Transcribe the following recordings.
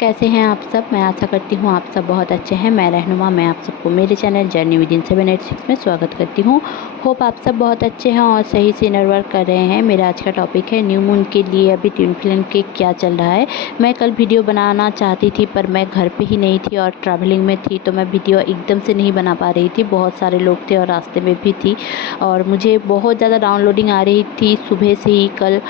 कैसे हैं आप सब। मैं आशा करती हूँ आप सब बहुत अच्छे हैं। मैं रहनुमा, मैं आप सबको मेरे चैनल जर्नी विदिन 786 में स्वागत करती हूँ। होप आप सब बहुत अच्छे हैं और सही से इनर वर्क कर रहे हैं। मेरा आज का टॉपिक है न्यू मून के लिए अभी ट्विन फ्लेम के क्या चल रहा है। मैं कल वीडियो बनाना चाहती थी पर मैं घर पर ही नहीं थी और ट्रैवलिंग में थी, तो मैं वीडियो एकदम से नहीं बना पा रही थी। बहुत सारे लोग थे और रास्ते में भी थी और मुझे बहुत ज़्यादा डाउनलोडिंग आ रही थी सुबह से ही कल।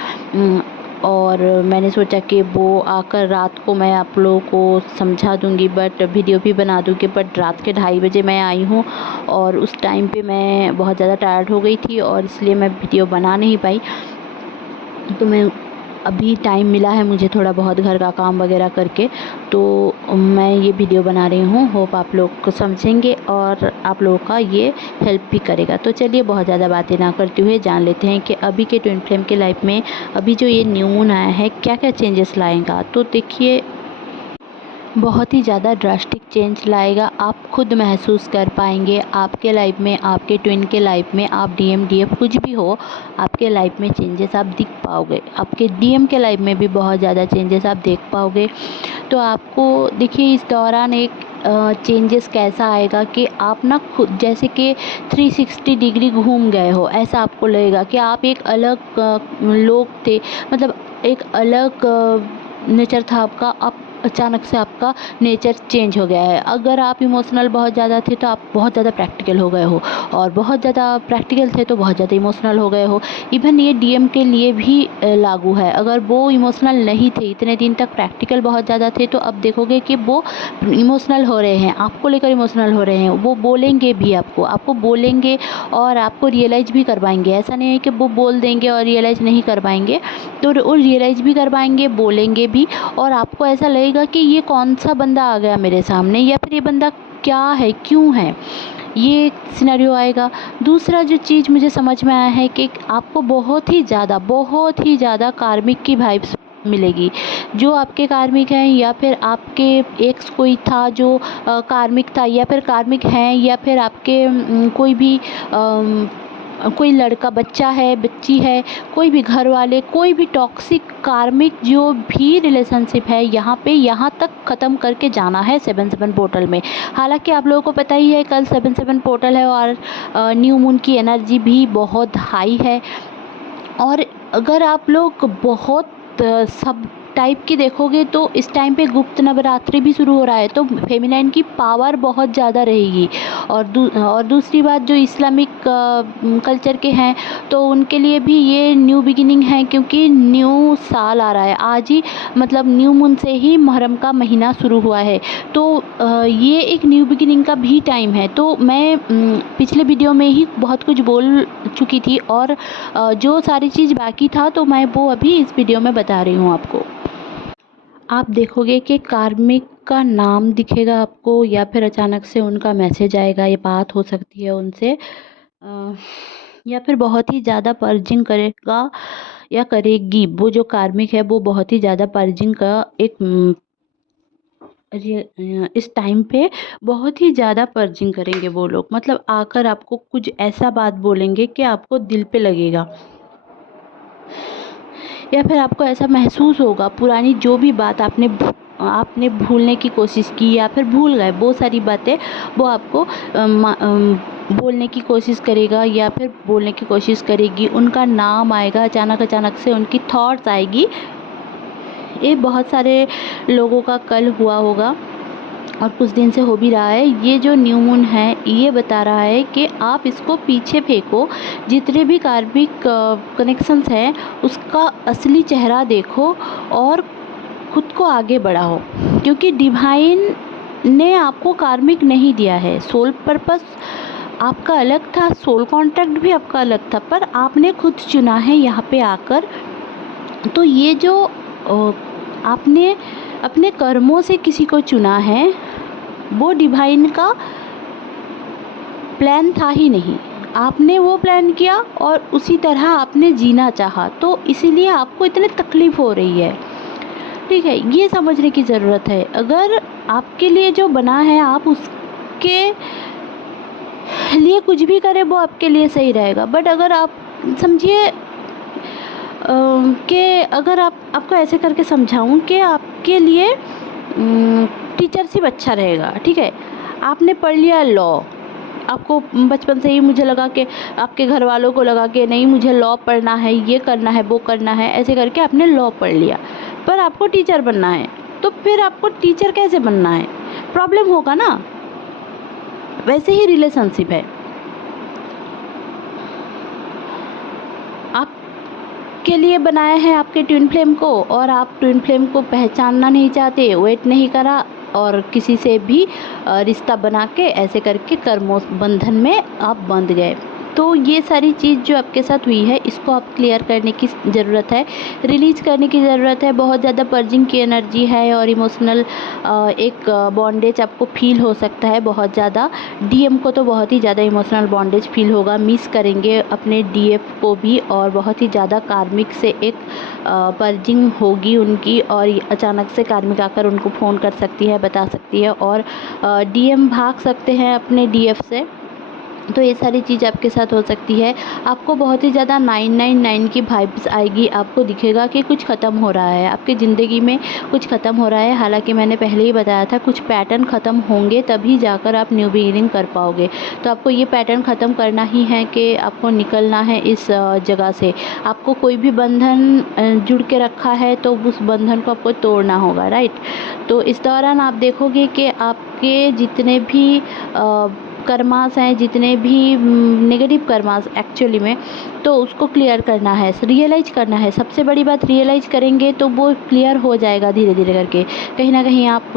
और मैंने सोचा कि वो आकर रात को मैं आप लोगों को समझा दूंगी, बट वीडियो भी बना दूंगी। बट रात के 2:30 बजे मैं आई हूँ और उस टाइम पे मैं बहुत ज़्यादा टायर्ड हो गई थी और इसलिए मैं वीडियो बना नहीं पाई। तो मैं अभी टाइम मिला है मुझे थोड़ा बहुत घर का काम वगैरह करके, तो मैं ये वीडियो बना रही हूँ। होप आप लोग को समझेंगे और आप लोगों का ये हेल्प भी करेगा। तो चलिए बहुत ज़्यादा बातें ना करते हुए जान लेते हैं कि अभी के ट्विन फ्लेम के लाइफ में अभी जो ये न्यू मून आया है क्या क्या चेंजेस लाएगा। तो देखिए बहुत ही ज़्यादा ड्रास्टिक चेंज लाएगा। आप खुद महसूस कर पाएंगे आपके लाइफ में, आपके ट्विन के लाइफ में। आप डीएम डीएफ कुछ भी हो, आपके लाइफ में चेंजेस आप दिख पाओगे। आपके डीएम के लाइफ में भी बहुत ज़्यादा चेंजेस आप देख पाओगे। तो आपको देखिए इस दौरान एक चेंजेस कैसा आएगा कि आप ना खुद जैसे कि 360 डिग्री घूम गए हो, ऐसा आपको लगेगा कि आप एक अलग लोग थे। मतलब एक अलग नेचर था आपका, आप अचानक से आपका नेचर चेंज हो गया है। अगर आप इमोशनल बहुत ज़्यादा थे तो आप बहुत ज़्यादा प्रैक्टिकल हो गए हो, और बहुत ज़्यादा प्रैक्टिकल थे तो बहुत ज़्यादा इमोशनल हो गए हो। इवन ये डीएम के लिए भी लागू है। अगर वो इमोशनल नहीं थे, इतने दिन तक प्रैक्टिकल बहुत ज़्यादा थे, तो अब देखोगे कि वो इमोशनल हो रहे हैं, आपको लेकर इमोशनल हो रहे हैं। वो बोलेंगे भी आपको बोलेंगे और आपको रियलाइज़ भी करवाएंगे। ऐसा नहीं है कि वो बोल देंगे और रियलाइज़ नहीं कर पाएंगे, तो वो रियलाइज़ भी करवाएंगे, बोलेंगे भी। और आपको ऐसा लगेगा कि ये कौन सा बंदा आ गया मेरे सामने, या फिर ये बंदा क्या है, क्यों है, ये एक सिनेरियो आएगा। दूसरा जो चीज़ मुझे समझ में आया है कि आपको बहुत ही ज़्यादा कार्मिक की वाइब्स मिलेगी। जो आपके कार्मिक हैं, या फिर आपके एक्स कोई था जो कार्मिक था, या फिर कार्मिक हैं, या फिर आपके कोई भी कोई लड़का बच्चा है, बच्ची है, कोई भी घर वाले, कोई भी टॉक्सिक कार्मिक जो भी रिलेशनशिप है, यहाँ तक ख़त्म करके जाना है 7/7 पोर्टल में। हालांकि आप लोगों को पता ही है कल 7/7 पोर्टल है और न्यू मून की एनर्जी भी बहुत हाई है। और अगर आप लोग बहुत सब टाइप की देखोगे तो इस टाइम पे गुप्त नवरात्रि भी शुरू हो रहा है, तो फेमिनाइन की पावर बहुत ज़्यादा रहेगी। और दूसरी बात, जो इस्लामिक कल्चर के हैं तो उनके लिए भी ये न्यू बिगिनिंग है, क्योंकि न्यू साल आ रहा है। आज ही मतलब न्यू मून से ही मुहर्रम का महीना शुरू हुआ है, तो ये एक न्यू बिगिनिंग का भी टाइम है। तो मैं पिछले वीडियो में ही बहुत कुछ बोल चुकी थी, और जो सारी चीज़ बाकी था तो मैं वो अभी इस वीडियो में बता रही हूँ आपको। आप देखोगे कि कार्मिक का नाम दिखेगा आपको, या फिर अचानक से उनका मैसेज आएगा। ये बात हो सकती है उनसे, या फिर बहुत ही ज़्यादा पर्जिंग करेगा या करेगी। वो जो कार्मिक है वो बहुत ही ज़्यादा पर्जिंग का एक इस टाइम पे बहुत ही ज़्यादा पर्जिंग करेंगे वो लोग। मतलब आकर आपको कुछ ऐसा बात बोलेंगे कि आपको दिल पे लगेगा, या फिर आपको ऐसा महसूस होगा पुरानी जो भी बात आपने भूलने की कोशिश की, या फिर भूल गए वो सारी बातें, वो आपको बोलने की कोशिश करेगा या फिर बोलने की कोशिश करेगी। उनका नाम आएगा अचानक से, उनकी थॉट्स आएगी। ये बहुत सारे लोगों का कल हुआ होगा और कुछ दिन से हो भी रहा है। ये जो न्यू मून है ये बता रहा है कि आप इसको पीछे फेंको, जितने भी कार्मिक कनेक्शंस हैं उसका असली चेहरा देखो और खुद को आगे बढ़ाओ, क्योंकि डिवाइन ने आपको कार्मिक नहीं दिया है। सोल पर्पस आपका अलग था, सोल कॉन्ट्रैक्ट भी आपका अलग था, पर आपने खुद चुना है यहाँ पे आकर। तो ये जो आपने अपने कर्मों से किसी को चुना है, वो डिवाइन का प्लान था ही नहीं। आपने वो प्लान किया और उसी तरह आपने जीना चाहा, तो इसीलिए आपको इतनी तकलीफ़ हो रही है। ठीक है, ये समझने की ज़रूरत है। अगर आपके लिए जो बना है आप उसके लिए कुछ भी करें वो आपके लिए सही रहेगा। बट अगर आप समझिए कि अगर आपको ऐसे करके समझाऊं कि आपके लिए टीचरशिप अच्छा रहेगा, ठीक है। आपने पढ़ लिया लॉ, आपको बचपन से ही मुझे लगा कि आपके घर वालों को लगा कि नहीं मुझे लॉ पढ़ना है, ये करना है, वो करना है, ऐसे करके आपने लॉ पढ़ लिया, पर आपको टीचर बनना है, तो फिर आपको टीचर कैसे बनना है, प्रॉब्लम होगा ना। वैसे ही रिलेशनशिप है, आपके लिए बनाया है आपके ट्विन फ्लेम को, और आप ट्विन फ्लेम को पहचानना नहीं चाहते, वेट नहीं करा और किसी से भी रिश्ता बना के ऐसे करके कर्मों बंधन में आप बंध गए। तो ये सारी चीज़ जो आपके साथ हुई है, इसको आप क्लियर करने की ज़रूरत है, रिलीज़ करने की ज़रूरत है। बहुत ज़्यादा पर्जिंग की एनर्जी है और इमोशनल एक बॉन्डेज आपको फील हो सकता है बहुत ज़्यादा। डीएम को तो बहुत ही ज़्यादा इमोशनल बॉन्डेज फील होगा, मिस करेंगे अपने डीएफ को भी, और बहुत ही ज़्यादा कार्मिक से एक पर्जिंग होगी उनकी, और अचानक से कार्मिक आकर उनको फ़ोन कर सकती है, बता सकती है, और डीएम भाग सकते हैं अपने डीएफ से। तो ये सारी चीज़ आपके साथ हो सकती है। आपको बहुत ही ज़्यादा 999 की वाइब्स आएगी, आपको दिखेगा कि कुछ ख़त्म हो रहा है आपकी ज़िंदगी में, कुछ ख़त्म हो रहा है। हालांकि मैंने पहले ही बताया था कुछ पैटर्न ख़त्म होंगे तभी जाकर आप न्यू बिगिनिंग कर पाओगे। तो आपको ये पैटर्न ख़त्म करना ही है कि आपको निकलना है इस जगह से। आपको कोई भी बंधन जुड़ के रखा है तो उस बंधन को आपको तोड़ना होगा, राइट। तो इस दौरान आप देखोगे कि आपके जितने भी कर्मास हैं, जितने भी नेगेटिव कर्मास एक्चुअली में, तो उसको क्लियर करना है, रियलाइज़ करना है। सबसे बड़ी बात, रियलाइज़ करेंगे तो वो क्लियर हो जाएगा धीरे धीरे करके। कहीं ना कहीं आप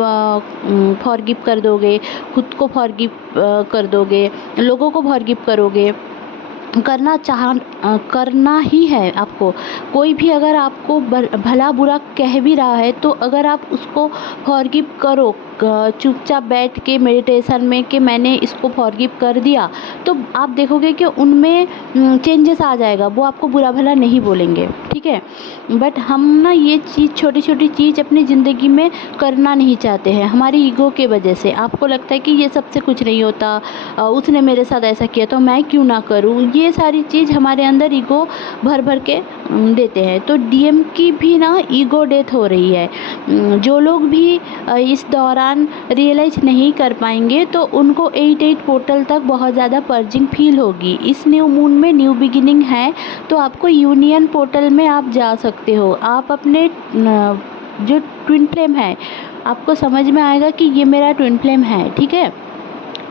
फॉरगिव कर दोगे, खुद को फॉरगिव कर दोगे, लोगों को फॉरगिव करोगे। करना ही है आपको। कोई भी अगर आपको भला बुरा कह भी रहा है तो अगर आप उसको फॉरगिव करो, चुपचाप बैठ के मेडिटेशन में कि मैंने इसको फॉरगिव कर दिया, तो आप देखोगे कि उनमें चेंजेस आ जाएगा, वो आपको बुरा भला नहीं बोलेंगे, ठीक है। बट हम ना ये चीज़, छोटी छोटी चीज़ अपनी ज़िंदगी में करना नहीं चाहते हैं, हमारी ईगो के वजह से। आपको लगता है कि ये सबसे कुछ नहीं होता, उसने मेरे साथ ऐसा किया तो मैं क्यों ना करूँ, ये सारी चीज़ हमारे अंदर ईगो भर भर के देते हैं। तो डीएम की भी ना ईगो डेथ हो रही है। जो लोग भी इस दौरान रियलाइज नहीं कर पाएंगे तो उनको 88 पोर्टल तक बहुत ज़्यादा पर्जिंग फील होगी। इस न्यू मून में न्यू बिगिनिंग है, तो आपको यूनियन पोर्टल में आप जा सकते हो। आप अपने जो ट्विन फ्लेम है, आपको समझ में आएगा कि ये मेरा ट्विन फ्लेम है, ठीक है।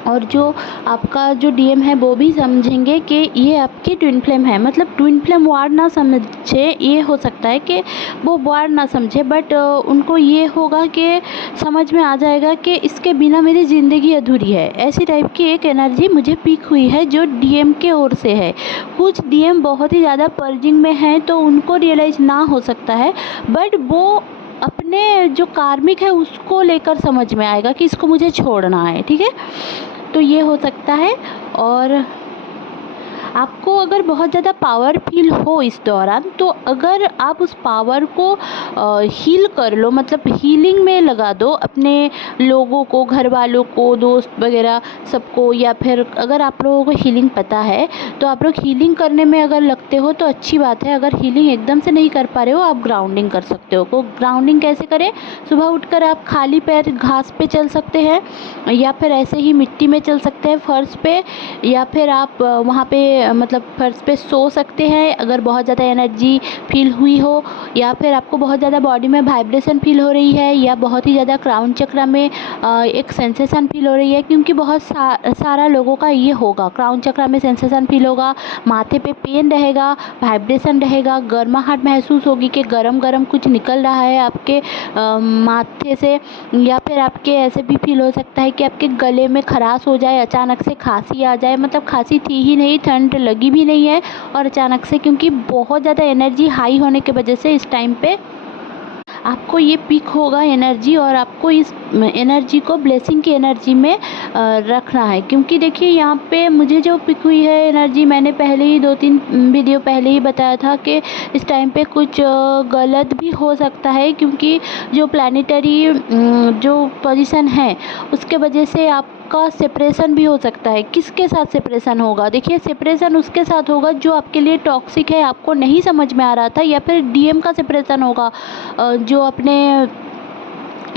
और जो आपका जो डीएम है वो भी समझेंगे कि ये आपकी ट्विन फ्लेम है। मतलब ट्विन फ्लेम वर्ड ना समझे, ये हो सकता है कि वो वर्ड ना समझे, बट उनको ये होगा कि समझ में आ जाएगा कि इसके बिना मेरी ज़िंदगी अधूरी है। ऐसी टाइप की एक एनर्जी मुझे पिक हुई है जो डीएम के ओर से है। कुछ डीएम बहुत ही ज़्यादा पर्जिंग में हैं तो उनको रियलाइज़ ना हो सकता है, बट वो अपने जो कार्मिक है उसको लेकर समझ में आएगा कि इसको मुझे छोड़ना है, ठीक है। तो ये हो सकता है। और आपको अगर बहुत ज़्यादा पावर फील हो इस दौरान, तो अगर आप उस पावर को हील कर लो, मतलब हीलिंग में लगा दो अपने लोगों को, घर वालों को, दोस्त वगैरह सबको, या फिर अगर आप लोगों को हीलिंग पता है तो आप लोग हीलिंग करने में अगर लगते हो तो अच्छी बात है। अगर हीलिंग एकदम से नहीं कर पा रहे हो, आप ग्राउंडिंग कर सकते हो। तो ग्राउंडिंग कैसे करें? सुबह उठकर आप खाली पैर घास पे चल सकते हैं, या फिर ऐसे ही मिट्टी में चल सकते हैं फर्श पे, या फिर आप वहाँ पे मतलब फर्श पे सो सकते हैं अगर बहुत ज़्यादा एनर्जी फील हुई हो, या फिर आपको बहुत ज़्यादा बॉडी में वाइब्रेशन फील हो रही है, या बहुत ही ज़्यादा क्राउन चक्र में एक सेंसेशन फील हो रही है। क्योंकि बहुत सारा लोगों का ये होगा, क्राउन चक्र में सेंसेशन फील होगा, माथे पे पेन रहेगा, वाइब्रेशन रहेगा, गर्माहट महसूस होगी कि गरम गरम कुछ निकल रहा है आपके माथे से, या फिर आपके ऐसे भी फील हो सकता है कि आपके गले में खराश हो जाए, अचानक से खांसी आ जाए। मतलब खांसी थी ही नहीं, ठंड लगी भी नहीं है, और अचानक से क्योंकि बहुत ज़्यादा एनर्जी हाई होने की वजह से इस टाइम पे आपको ये पिक होगा एनर्जी, और आपको इस एनर्जी को ब्लेसिंग की एनर्जी में रखना है। क्योंकि देखिए यहाँ पे मुझे जो पिक हुई है एनर्जी, मैंने पहले ही 2-3 वीडियो पहले ही बताया था कि इस टाइम पे कुछ गलत भी हो सकता है, क्योंकि जो प्लानिटरी जो पोजीशन है उसके वजह से आपका सेपरेशन भी हो सकता है। किसके साथ सेपरेशन होगा? देखिए सेपरेशन उसके साथ होगा जो आपके लिए टॉक्सिक है, आपको नहीं समझ में आ रहा था, या फिर डीएम का सेपरेशन होगा जो अपने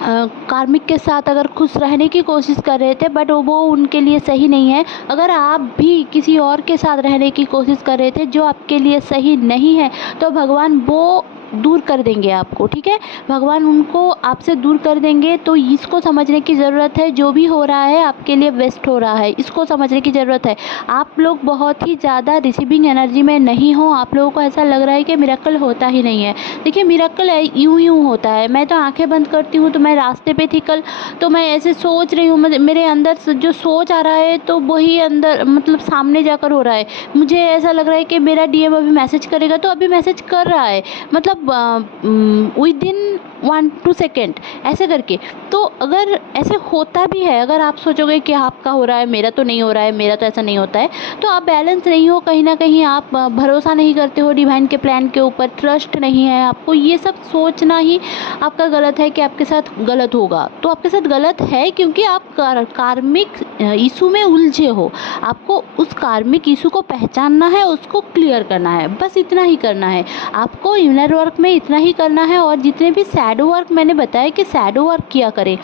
कार्मिक के साथ अगर खुश रहने की कोशिश कर रहे थे, बट वो उनके लिए सही नहीं है। अगर आप भी किसी और के साथ रहने की कोशिश कर रहे थे जो आपके लिए सही नहीं है, तो भगवान वो दूर कर देंगे आपको, ठीक है। भगवान उनको आपसे दूर कर देंगे। तो इसको समझने की ज़रूरत है, जो भी हो रहा है आपके लिए बेस्ट हो रहा है, इसको समझने की ज़रूरत है। आप लोग बहुत ही ज़्यादा रिसीविंग एनर्जी में नहीं हो। आप लोगों को ऐसा लग रहा है कि मिरेकल होता ही नहीं है। देखिए, मिरेकल यूँ यूँ होता है। मैं तो आंखें बंद करती हूँ तो मैं रास्ते पे थी कल, तो मैं ऐसे सोच रही हूँ, मेरे अंदर जो सोच आ रहा है तो वही अंदर मतलब सामने जाकर हो रहा है। मुझे ऐसा लग रहा है कि मेरा डीएम अभी मैसेज करेगा, तो अभी मैसेज कर रहा है, मतलब विद इन 1-2 सेकेंड ऐसे करके। तो अगर ऐसे होता भी है, अगर आप सोचोगे कि आपका हो रहा है, मेरा तो नहीं हो रहा है, मेरा तो ऐसा नहीं होता है, तो आप बैलेंस नहीं हो। कहीं ना कहीं आप भरोसा नहीं करते हो डिवाइन के प्लान के ऊपर, ट्रस्ट नहीं है आपको। ये सब सोचना ही आपका गलत है कि आपके साथ गलत होगा। तो आपके साथ गलत है क्योंकि आप कार्मिक इशू में उलझे हो। आपको उस कार्मिक इशू को पहचानना है, उसको क्लियर करना है, बस इतना ही करना है आपको। इनर वर्क में इतना ही करना है। और जितने भी शैडो वर्क मैंने बताया कि शैडो वर्क किया करें,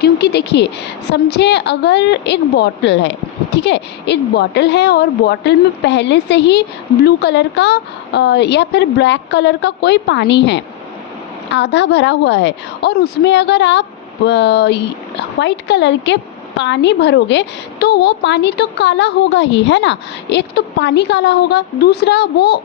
क्योंकि देखिए समझे, अगर एक बॉटल है, ठीक है, एक बॉटल है और बॉटल में पहले से ही ब्लू कलर का या फिर ब्लैक कलर का कोई पानी है, आधा भरा हुआ है, और उसमें अगर आप वाइट कलर के पानी भरोगे तो वो पानी तो काला होगा ही, है ना। एक तो पानी काला होगा, दूसरा वो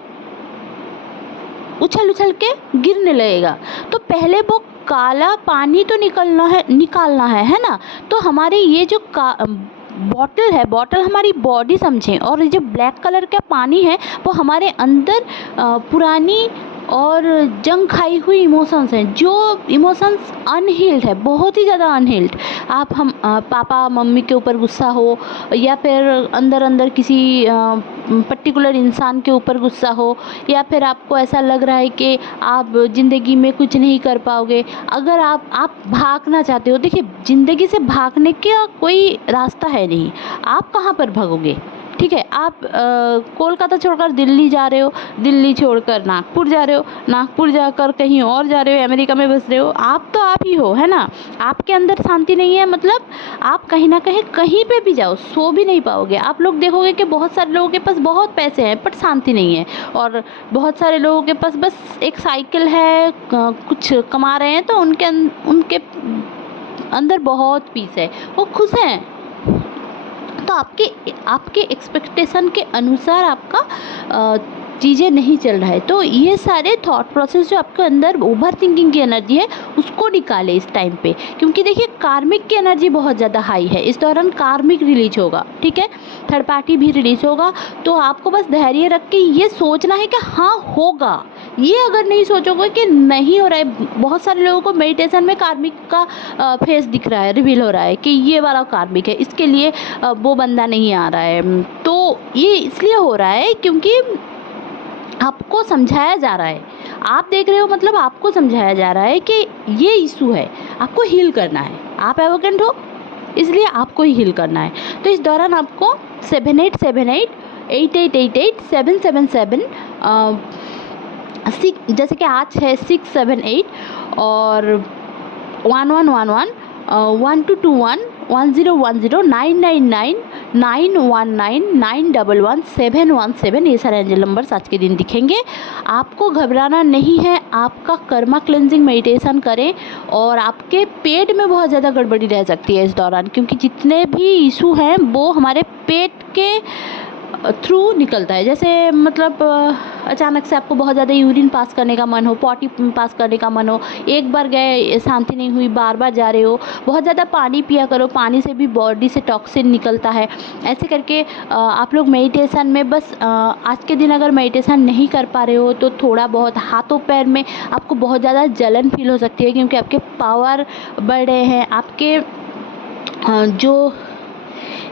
उछल उछल के गिरने लगेगा। तो पहले वो काला पानी तो निकालना है ना। तो हमारे ये जो बॉटल है, बॉटल हमारी बॉडी समझें, और ये जो ब्लैक कलर का पानी है वो हमारे अंदर पुरानी और जंग खाई हुई इमोशंस हैं, जो इमोशंस अनहील्ड है, बहुत ही ज़्यादा अनहील्ड। आप पापा मम्मी के ऊपर गुस्सा हो, या फिर अंदर अंदर किसी पर्टिकुलर इंसान के ऊपर गुस्सा हो, या फिर आपको ऐसा लग रहा है कि आप ज़िंदगी में कुछ नहीं कर पाओगे। अगर आप भागना चाहते हो, देखिए ज़िंदगी से भागने का कोई रास्ता है नहीं। आप कहाँ पर भागोगे, ठीक है। आप कोलकाता छोड़कर दिल्ली जा रहे हो, दिल्ली छोड़कर नागपुर जा रहे हो, नागपुर जाकर कहीं और जा रहे हो, अमेरिका में बस रहे हो, आप तो आप ही हो, है ना। आपके अंदर शांति नहीं है, मतलब आप कहीं ना कहीं पे भी जाओ सो भी नहीं पाओगे। आप लोग देखोगे कि बहुत सारे लोगों के पास बहुत पैसे हैं बट शांति नहीं है, और बहुत सारे लोगों के पास बस एक साइकिल है, कुछ कमा रहे हैं, तो उनके अंदर बहुत पीस है, वो खुश हैं। तो आपके एक्सपेक्टेशन के अनुसार आपका चीज़ें नहीं चल रहा है। तो ये सारे थॉट प्रोसेस जो आपके अंदर ओवर थिंकिंग की एनर्जी है, उसको निकाले इस टाइम पे। क्योंकि देखिए कार्मिक की एनर्जी बहुत ज़्यादा हाई है इस दौरान। कार्मिक रिलीज होगा, ठीक है, थर्ड पार्टी भी रिलीज होगा। तो आपको बस धैर्य रख के ये सोचना है कि हाँ होगा। ये अगर नहीं सोचोगे कि नहीं हो रहा है, बहुत सारे लोगों को मेडिटेशन में कार्मिक का फेस दिख रहा है, रिवील हो रहा है कि ये वाला कार्मिक है, इसके लिए वो बंदा नहीं आ रहा है। तो ये इसलिए हो रहा है क्योंकि आपको समझाया जा रहा है। आप देख रहे हो, मतलब आपको समझाया जा रहा है कि ये इशू है, आपको हील करना है। आप एवोकेंट हो, इसलिए आपको ही हील करना है। तो इस दौरान आपको 7878 8888 777 जैसे कि आज है 678 और 1111 1221 1010 999 919 911 717, ये सारे एंजल नंबर्स आज के दिन दिखेंगे। आपको घबराना नहीं है। आपका कर्मा क्लेंजिंग मेडिटेशन करें, और आपके पेट में बहुत ज़्यादा गड़बड़ी रह सकती है इस दौरान, क्योंकि जितने भी इशू हैं वो हमारे पेट के थ्रू निकलता है। जैसे मतलब अचानक से आपको बहुत ज़्यादा यूरिन पास करने का मन हो, पॉटी पास करने का मन हो, एक बार गए शांति नहीं हुई, बार बार जा रहे हो। बहुत ज़्यादा पानी पिया करो, पानी से भी बॉडी से टॉक्सिन निकलता है। ऐसे करके आप लोग मेडिटेशन में बस आज के दिन अगर मेडिटेशन नहीं कर पा रहे हो तो थोड़ा बहुत हाथों पैर में आपको बहुत ज़्यादा जलन फील हो सकती है, क्योंकि आपके पावर बढ़ रहे हैं, आपके जो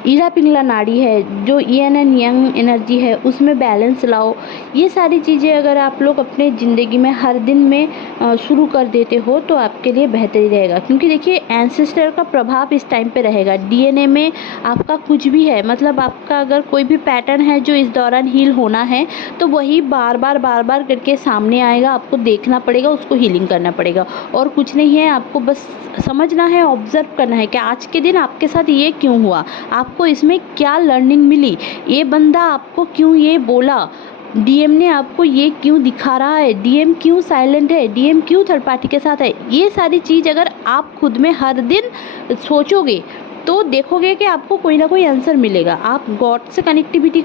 ईड़ा पिंगला नाड़ी है, जो यन एंड यंग एनर्जी है उसमें बैलेंस लाओ। ये सारी चीज़ें अगर आप लोग अपने ज़िंदगी में हर दिन में शुरू कर देते हो तो आपके लिए बेहतरी रहेगा, क्योंकि देखिए एंसेस्टर का प्रभाव इस टाइम पे रहेगा। डीएनए में आपका कुछ भी है, मतलब आपका अगर कोई भी पैटर्न है जो इस दौरान हील होना है तो वही बार बार करके सामने आएगा। आपको देखना पड़ेगा, उसको हीलिंग करना पड़ेगा, और कुछ नहीं है। आपको बस समझना है, ऑब्जर्व करना है कि आज के दिन आपके साथ ये क्यों हुआ, आपको इसमें क्या लर्निंग मिली, ये बंदा आपको क्यों ये बोला, डीएम ने आपको ये क्यों दिखा रहा है, डीएम क्यों साइलेंट है, डीएम क्यों थर्ड पार्टी के साथ है। ये सारी चीज़ अगर आप खुद में हर दिन सोचोगे तो देखोगे कि आपको कोई ना कोई आंसर मिलेगा। आप गॉड से कनेक्टिविटी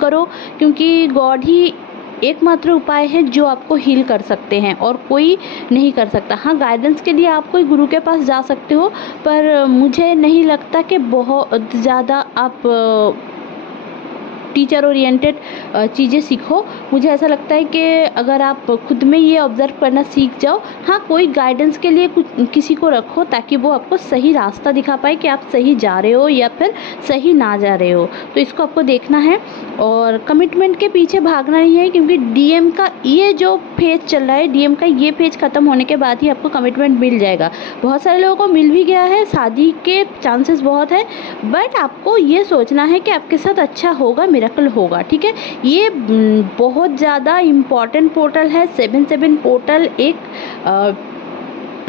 करो, क्योंकि गॉड ही एकमात्र उपाय है जो आपको हील कर सकते हैं और कोई नहीं कर सकता। हाँ, गाइडेंस के लिए आप कोई गुरु के पास जा सकते हो, पर मुझे नहीं लगता कि बहुत ज़्यादा आप टीचर ओरिएंटेड चीज़ें सीखो। मुझे ऐसा लगता है कि अगर आप खुद में ये ऑब्ज़र्व करना सीख जाओ, हाँ कोई गाइडेंस के लिए कुछ किसी को रखो ताकि वो आपको सही रास्ता दिखा पाए कि आप सही जा रहे हो या फिर सही ना जा रहे हो। तो इसको आपको देखना है और कमिटमेंट के पीछे भागना नहीं है, क्योंकि डीएम का ये जो फेज चल रहा है, डीएम का ये फेज ख़त्म होने के बाद ही आपको कमिटमेंट मिल जाएगा। बहुत सारे लोगों को मिल भी गया है, शादी के चांसेस बहुत है, बट आपको ये सोचना है कि आपके साथ अच्छा होगा, मिरेकल होगा। ठीक है, ये बहुत ज़्यादा इम्पॉर्टेंट पोर्टल है। 7/7 पोर्टल एक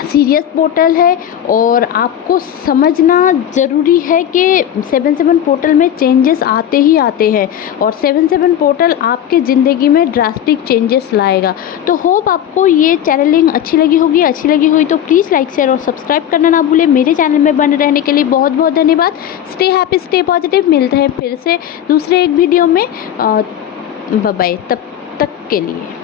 सीरियस पोर्टल है और आपको समझना ज़रूरी है कि 7/7 पोर्टल में चेंजेस आते ही आते हैं और 7/7 पोर्टल आपके ज़िंदगी में ड्रास्टिक चेंजेस लाएगा। तो होप आपको ये चैनलिंग अच्छी लगी होगी। अच्छी लगी हुई तो प्लीज़ लाइक शेयर और सब्सक्राइब करना ना भूलें। मेरे चैनल में बने रहने के लिए बहुत बहुत धन्यवाद। Stay happy, stay positive. मिलते हैं फिर से दूसरे एक वीडियो में। बाय बाय, तब तक के लिए।